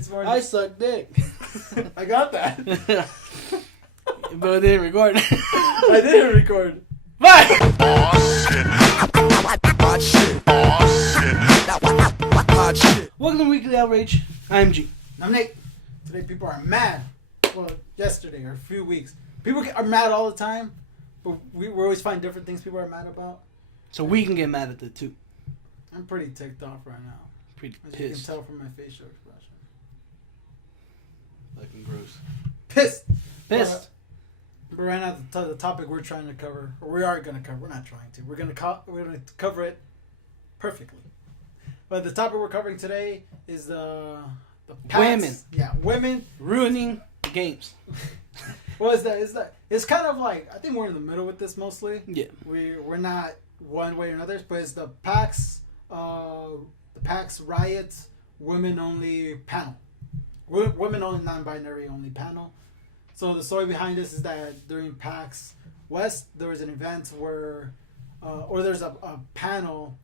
I suck dick. I got that. But I didn't record. I didn't record. Bye! Welcome to Weekly Outrage. I'm G. I'm Nate. Today people are mad. Well, yesterday or a few weeks. People are mad all the time, but we always find different things people are mad about. So we can get mad at it too. I'm pretty ticked off right now. Pretty As pissed. you can tell from my facial expression. Fucking gross. Pissed. Pissed. But right now, the topic we're trying to cover, or we are going to cover, we're not trying to. We're going to cover it perfectly. But the topic we're covering today is the past. Women. Yeah, women Ruining games. What is that? It's kind of like, I think we're in the middle with this mostly. Yeah. We're not one way or another, but it's the PAX Riot women only panel. Women only non-binary only panel. So the story behind this is that during PAX West, there was an event where, or there's a panel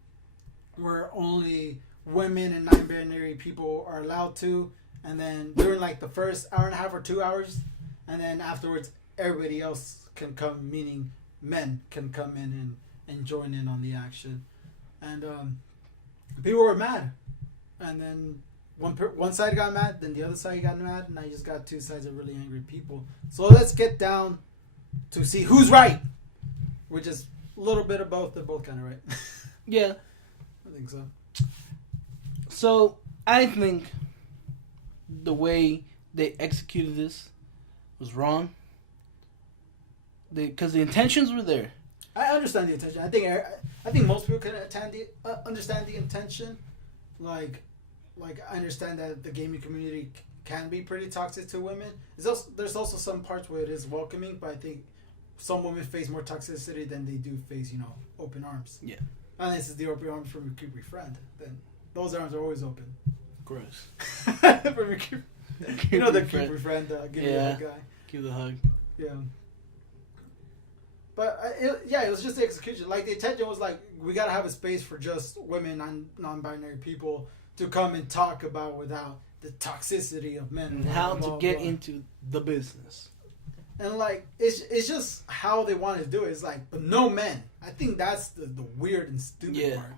where only women and non-binary people are allowed to, and then during like the first hour and a half or 2 hours, and then afterwards everybody else can come, meaning men can come in and join in on the action. And people were mad, and then one side got mad, then the other side got mad, and I just got two sides of really angry people. So let's get down to see who's right, which is a little bit of both. They're both kind of right. Yeah. I think so. So I think the way they executed this was wrong. Because the intentions were there. I understand the intention. I think most people can understand the intention. Like I understand that the gaming community can be pretty toxic to women. There's also some parts where it is welcoming, but I think some women face more toxicity than they do face, open arms. Yeah. Unless it's the open arms from your creepy friend, then those arms are always open. Gross. From your creepy, the creepy friend give you that guy. Give the hug. Yeah. But it was just the execution. Like the intention was like, we gotta have a space for just women and non-binary people to come and talk about without the toxicity of men. And how to get into the business. And like it's just how they want to do it. It's like, but no men. I think that's the weird and stupid part.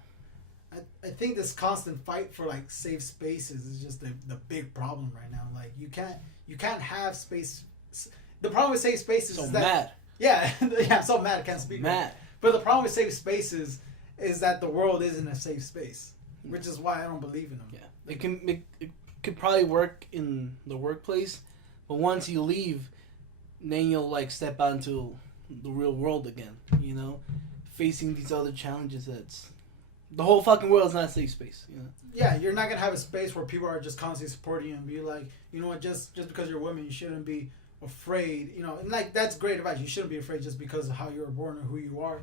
I think this constant fight for like safe spaces is just the big problem right now. Like you can't have space. The problem with safe spaces is that mad. Yeah, I'm so mad I can't speak. Mad. But the problem with safe spaces is that the world isn't a safe space, which is why I don't believe in them. Yeah, it could probably work in the workplace, but once you leave, then you'll like step out into the real world again. Facing these other challenges. That's the whole fucking world is not a safe space. Yeah, you're not gonna have a space where people are just constantly supporting you and be like, you know what, just because you're a woman, you shouldn't be afraid, and like that's great advice. You shouldn't be afraid just because of how you were born or who you are,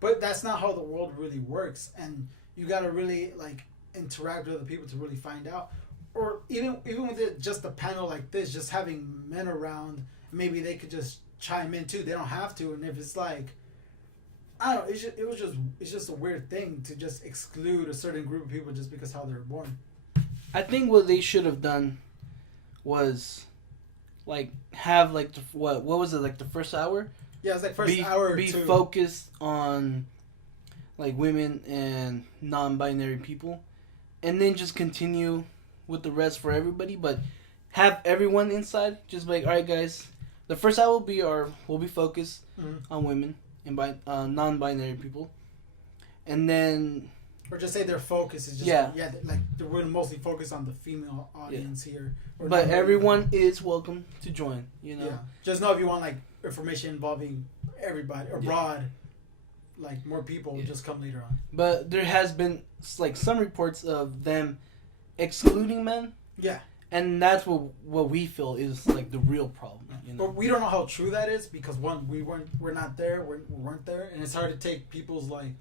but that's not how the world really works, and you gotta really like interact with other people to really find out. Or even with just a panel like this, just having men around, maybe they could just chime in too. They don't have to, and if it's like, I don't know, it's just a weird thing to just exclude a certain group of people just because how they were born. I think what they should have done was like have like what was it, like the first hour? Yeah, it's like first hour or be two. Focused on like women and non-binary people, and then just continue with the rest for everybody. But have everyone inside. Just like, all right, guys, the first hour will be focused on women and non-binary people, and then. Or just say their focus is just like we're mostly focused on the female audience here. But everyone is welcome to join. Yeah. Just know if you want like information involving everybody or broad, like more people, just come later on. But there has been like some reports of them excluding men. Yeah. And that's what we feel is like the real problem. But we don't know how true that is because one, we're not there, we weren't there, and it's hard to take people's like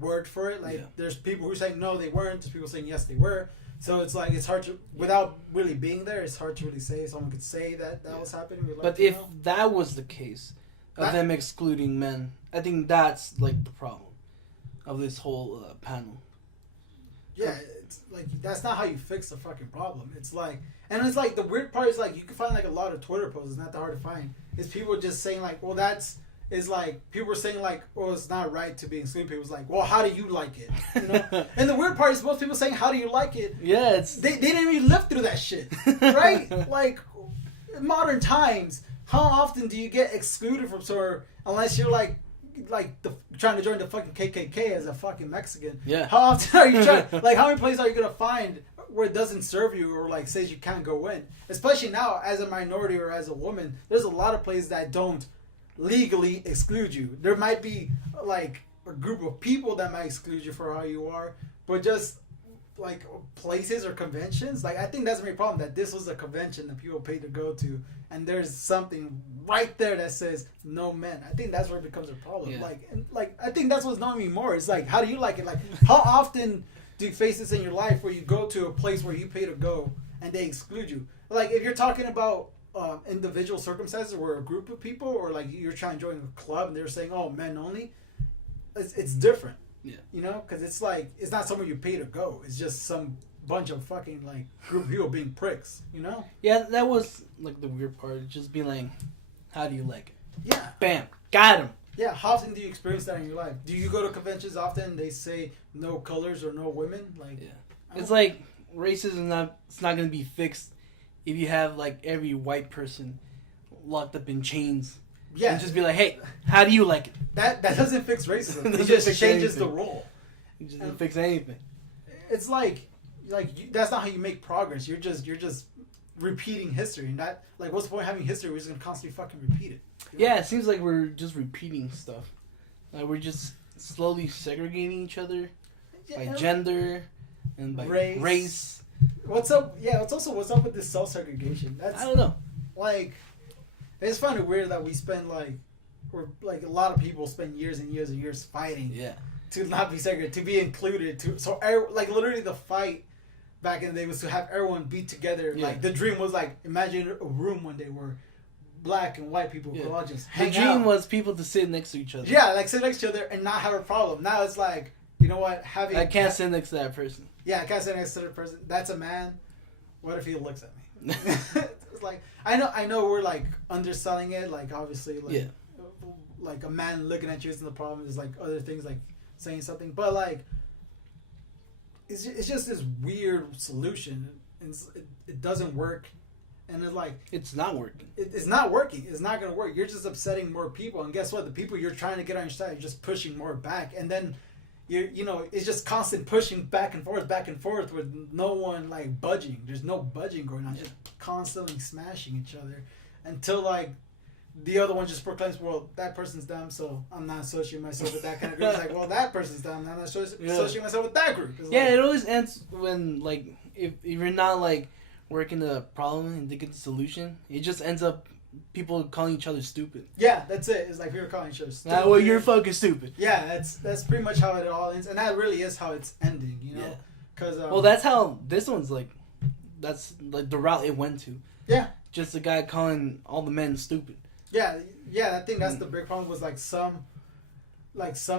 word for it. Like there's people who say no they weren't, there's people saying yes they were, so it's like it's hard to, without really being there, it's hard to really say. Someone could say that was happening, but if that was the case of them excluding men, I think that's like the problem of this whole panel. Yeah, like that's not how you fix the fucking problem. It's like, and it's like the weird part is like you can find like a lot of Twitter posts. It's not that hard to find. Is people just saying like, well, that's is like people were saying like, oh, it's not right to be excluded. People was like, well, how do you like it? You know. And the weird part is most people saying, how do you like it? Yeah, it's they didn't even live through that shit, right? Like in modern times, how often do you get excluded from store unless you're like trying to join the fucking KKK as a fucking Mexican? Yeah. How often are you trying? Like, how many places are you gonna find where it doesn't serve you or like says you can't go in? Especially now, as a minority or as a woman, there's a lot of places that don't legally exclude you. There might be like a group of people that might exclude you for how you are, but just like places or conventions, like I think that's the main problem, that this was a convention that people paid to go to, and there's something right there that says no men. I think that's where it becomes a problem. Yeah. Like I think that's what's knowing me more. It's like, how do you like it? Like, how often do you face this in your life where you go to a place where you pay to go and they exclude you? Like, if you're talking about individual circumstances where a group of people, or like you're trying to join a club and they're saying, oh, men only, it's different. Yeah. You know, because it's like, it's not somewhere you pay to go. It's just some bunch of fucking like group of people being pricks, you know? Yeah, that was like the weird part. Just being like, how do you like it? Yeah. Bam. Got him. Yeah, how often do you experience that in your life? Do you go to conventions often and they say no colors or no women? Like, yeah. It's like racism it's not going to be fixed if you have like every white person locked up in chains. yeah, And just be like, hey, how do you like it? that doesn't fix racism. It Doesn't just fix changes anything. the role. It just doesn't fix anything. It's like that's not how you make progress. You're just repeating history, and that, like, what's the point of having history? We're just gonna constantly fucking repeat it. Yeah, it seems like we're just repeating stuff. Like we're just slowly segregating each other by gender and by race. What's up? Yeah, what's up with this self-segregation? I don't know. Like, it's kind of weird that we spend or like a lot of people spend years and years and years fighting Yeah. to not be segregated, to be included, like literally the fight back in the day was to have everyone be together. Yeah. Like the dream was like, imagine a room one day where black and white people could all just The hang dream out. was people to sit next to each other. Yeah, like sit next to each other and not have a problem. Now it's like, you know what, I can't sit next to that person. Yeah, I can't sit next to the person. That's a man. What if he looks at me? It's like, I know we're like underselling it. Like, obviously, like, like a man looking at you isn't the problem. There's like other things like saying something, but like it's just this weird solution, and it doesn't work, and it's like It's not working. it's not working. It's not gonna work. You're just upsetting more people, and guess what? The people you're trying to get on your side, you're just pushing more back, and then you know it's just constant pushing back and forth with no one like budging. There's no budging going on. Just constantly smashing each other until like the other one just proclaims, well, that person's dumb, so I'm not associating myself with that kind of group. It's like, well, that person's dumb, I'm not associating myself with that group. It's Yeah, like, it always ends when like if you're not like working the problem and thinking the solution, it just ends up people calling each other stupid. yeah, that's it. It's like we were calling each other stupid. Well, you're fucking stupid. Yeah, that's pretty much how it all ends, and that really is how it's ending, you know? Yeah. Cause, Well, that's how this one's like. That's like the route it went to. Yeah. Just a guy calling all the men stupid. Yeah, I think that's the big problem was like some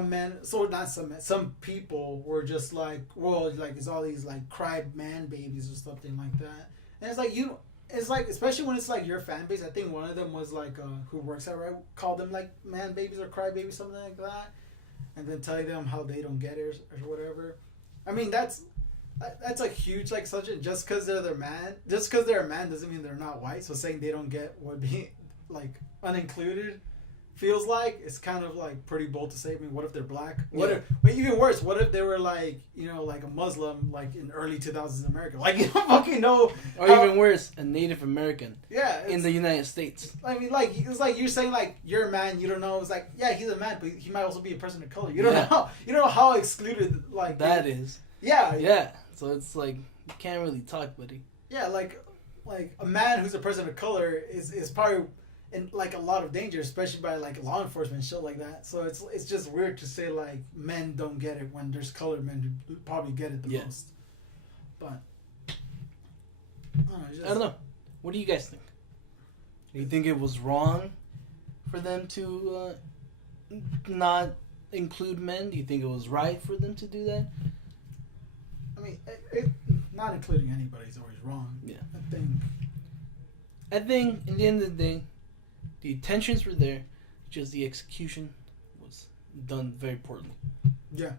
men, so not some men, some people were just like, well, like it's all these like cry man babies or something like that, and it's like it's like, especially when it's like your fan base. I think one of them was like who works at Riot called them like man babies or cry babies, something like that, and then telling them how they don't get it or whatever. I mean that's a huge like subject. Just because they're a man doesn't mean they're not white. So saying they don't get what being like unincluded feels like, it's kind of like pretty bold to say. I mean, what if they're black? But even worse, what if they were like, you know, like a Muslim, like in early 2000s in America? Like, you don't fucking know. Or even worse, a Native American. Yeah. In the United States. I mean, like, it's like you're saying like you're a man, you don't know. It's like, yeah, he's a man, but he might also be a person of color. You don't know. You don't know how excluded like that is. Yeah. Yeah. So it's like you can't really talk, buddy. Yeah, like a man who's a person of color is probably in like a lot of danger, especially by like law enforcement and shit like that. So it's just weird to say like men don't get it when there's colored men who probably get it the most. But I don't know. What do you guys think? Do you think it was wrong for them to not include men? Do you think it was right for them to do that? I mean, not including anybody is always wrong. Yeah. I think at the end of the day, the intentions were there, just the execution was done very poorly. Yeah.